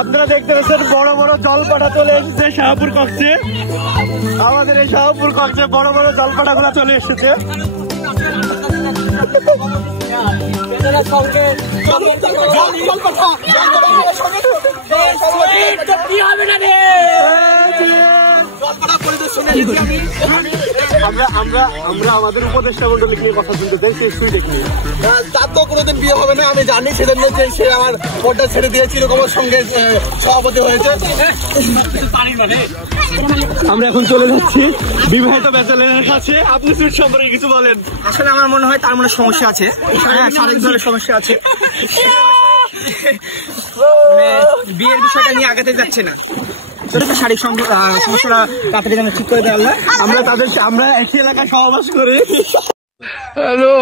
আপনারা দেখতে পাচ্ছেন বড় বড় জলপাটা চলে এসেছে শাহপুর কক্সে। আমাদের এই শাহপুর কক্সে বড় বড় জলপাটা গুলা চলে এসেছে। আমরা আমাদের উপদেষ্টা মন্ডলী নিয়ে কথা শুনতে চাই, সেই দেখি তার তো কোনোদিন বিয়ে হবে না আমি জানি, সেজন্য যে সে আমার পদটা ছেড়ে দিয়েছিল আমার সঙ্গে সভাপতি হয়েছে। আমরা এখন চলে যাচ্ছি বিবাহিত ব্যাচেলরের কাছে। আপনি সুইট সম্পর্কে কিছু বলেন। আসলে আমার মনে হয় তার মনে সমস্যা আছে, শারীরিক ধরনের সমস্যা আছে, বিয়ের বিষয়টা নিয়ে আগাতে যাচ্ছে না। শারীরিক সমস্যাটা তাড়াতাড়ি যেন ঠিক করে দেয় আল্লাহ। আমরা একই এলাকায় সহবাস করি। হ্যালো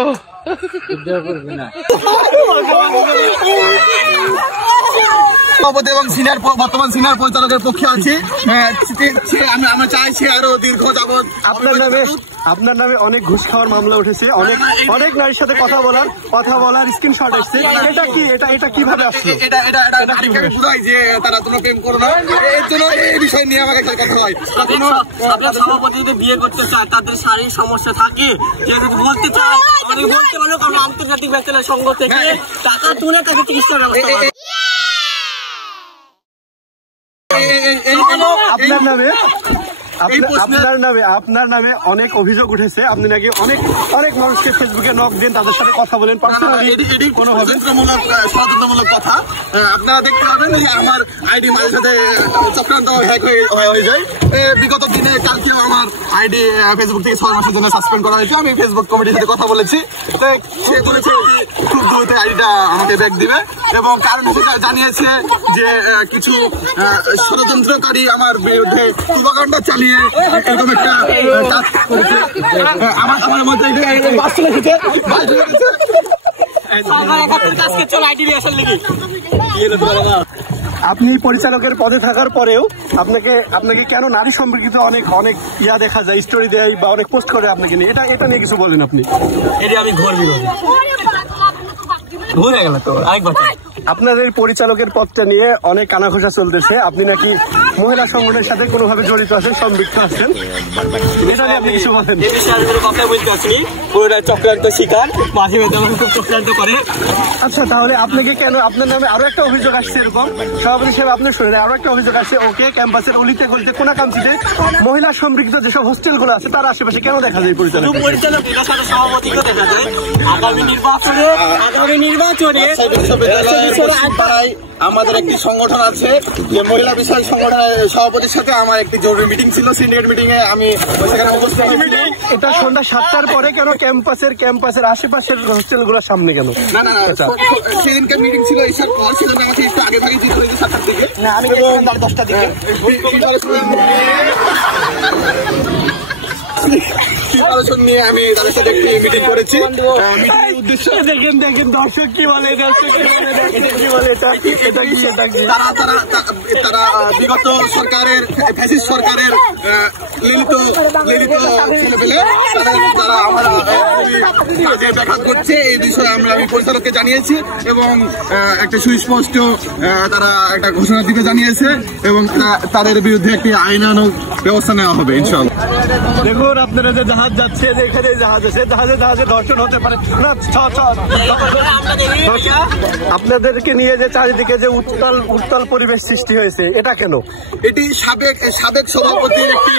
এবং বর্তমান সিনিয়র পরিচালকের পক্ষে আছি। আমরা চাইছি আরো দীর্ঘ যাবৎ আপনার নামে অনেক ঘুষ খাওয়ার মামলা উঠেছে, অনেক নারীর সাথে কথা বলার স্ক্রিনশট এসেছে। এটা কিভাবে আসছে? এটা বুঝাই যে তারা কোনো প্রেম করো না, এর জন্য এই বিষয় নিয়ে আমাকে কথা হয়। আপনার সভাপতি যদি বিয়ে করতে চায়, তাদের শারীরিক সমস্যা থাকে, কেউ যদি বলতে চায় বলতে পারলো, কারণ আন্তর্জাতিক ব্যাচেলর সংঘ থেকে টাকা তুলে তাকে চিকিৎসার ব্যবস্থা করে। আপনার নামে অনেক অভিযোগ উঠেছে। আপনি নাকি অনেক মানুষকে ফেসবুকে নক দেন, তাদের সাথে কথা বলেন পার্সোনালি। সচেতনমূলক কথা আপনারা দেখতে পাবেন যে আমার আইডি মাঝে সাথে চক্রান্ত হ্যাক হয়ে যায়। বিগত দিনে কালকেও আমার আইডি ফেসবুক থেকে 6 মাসের জন্য সাসপেন্ড করা হয়েছে। আমি ফেসবুক কমিটির সাথে কথা বলেছি, সে বলেছে খুব দ্রুত আইডিটা আমাকে ব্যাক দিবে, এবং কারণ সেটা জানিয়েছে যে কিছু ষড়যন্ত্রকারী আমার বিরুদ্ধে প্রোপাগান্ডা চালিয়ে এরকম একটা কাজ করেছে। আমার মধ্যে আপনি পরিচালকের পদে থাকার পরেও আপনাকে কেন নারী সম্পর্কিত অনেক দেখা যায়, স্টোরি দেয় বা অনেক পোস্ট করে আপনাকে নিয়ে, এটা নিয়ে কিছু বলেন আপনি? এটা আমি ঘোর বিরোধী। ভুলে গেল তো আরেকবার। আপনাদের পরিচালকের পদটা নিয়ে অনেক কানাঘোষা চলতেছে, আপনি নাকি মহিলা সংগঠনের সাথে কোনোভাবে জড়িত আছেন, সম্পৃক্ত আছেন, এটা নিয়ে আপনি কিছু বলেন? এই বিষয়ে আমি কোনো কথা বলতে আসিনি, পুরোটা চক্রান্ত শিকার, মাঝে মাঝে আমাকে খুব চক্রান্ত করে। আচ্ছা, তাহলে আপনাকে কেন, আপনার নামে আরো একটা অভিযোগ আসছে, এরকম সভাপতি হিসেবে আপনি শুনে আরো একটা অভিযোগ আসছে, ওকে ক্যাম্পাসের অলিতে গলিতে কোনাকাঞ্চিতে মহিলা সম্পৃক্ত যেসব হোস্টেলগুলো আছে তার আশেপাশে কেন দেখা যায় পরিচালক? সভাপতিকে দেখা যায় আগামী নির্বাচনে আমাদের একটি সংগঠন আছে, যে মহিলা বিষয় সংগঠনের সভাপতির সাথে আমার একটি জরুরি মিটিং ছিল, সিন্ডিকেট মিটিং এ আমি সেখানে উপস্থিত। এটা সন্ধ্যা 7টার পরে কেন ক্যাম্পাসের আশেপাশের হোস্টেলগুলোর সামনে কেন? না সেদিনকার মিটিং ছিল এসব পর, সেজন্য আমাকে একটু আগে ভাগে যেতে হয়েছে 7টার দিকে। না, আমি 10টার দিকে প্রিপারেশন নিয়ে আমি তাদের সাথে একটি মিটিং করেছি। উদ্দেশ্য দেখেন দর্শক কি বলে, তারা বিগত সরকারের ফ্যাসিস্ট সরকারের লিলিত ছেলেপেলে তারা আমার কাজে ব্যাঘাত করছে, এই বিষয়ে আমি পরিচালককে জানিয়েছি, এবং একটা সুস্পষ্ট তারা একটা ঘোষণা দিতে জানিয়েছে, এবং তাদের বিরুদ্ধে একটি আইনানুগ ব্যবস্থা নেওয়া হবে ইনশাআল্লাহ। দেখুন, আপনারা যে জাহাজ যাচ্ছে, যে এখানে জাহাজ আছে, জাহাজে ধর্ষণ হতে পারে না। আপনাদেরকে নিয়ে যে চারিদিকে যে উত্তাল পরিবেশ সৃষ্টি হয়েছে, এটা কেন? এটি সাবেক সভাপতির একটি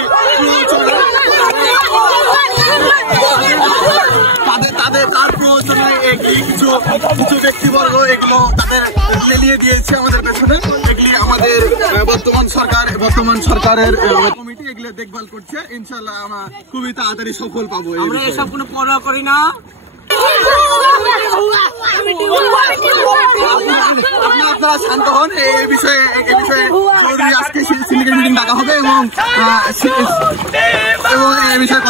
তার প্রয়োজনে কিছু ব্যক্তিবর্গ এগুলো তাদের লেলিয়ে দিয়েছে আমাদের পেছনে। এগুলি আমাদের বর্তমান সরকারের কমিটি এগুলো দেখভাল করছে। ইনশাল্লাহ আমরা খুবই তাড়াতাড়ি সফল পাবো। আমরা এসব কোনো পরোয়া করি না। আপনারা শান্ত হন, এই বিষয়ে জরুরি আজকে সিন্ডিকেট মিটিং ডাকা হবে, এবং এই বিষয়ে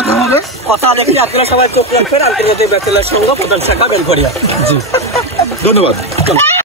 কথা দেখি। আপনারা সবাই চোখ রাখবেন। আন্তর্জাতিক ব্যাচেলর সংঘ প্রধান শাখা বেলঘরিয়া। জি, ধন্যবাদ।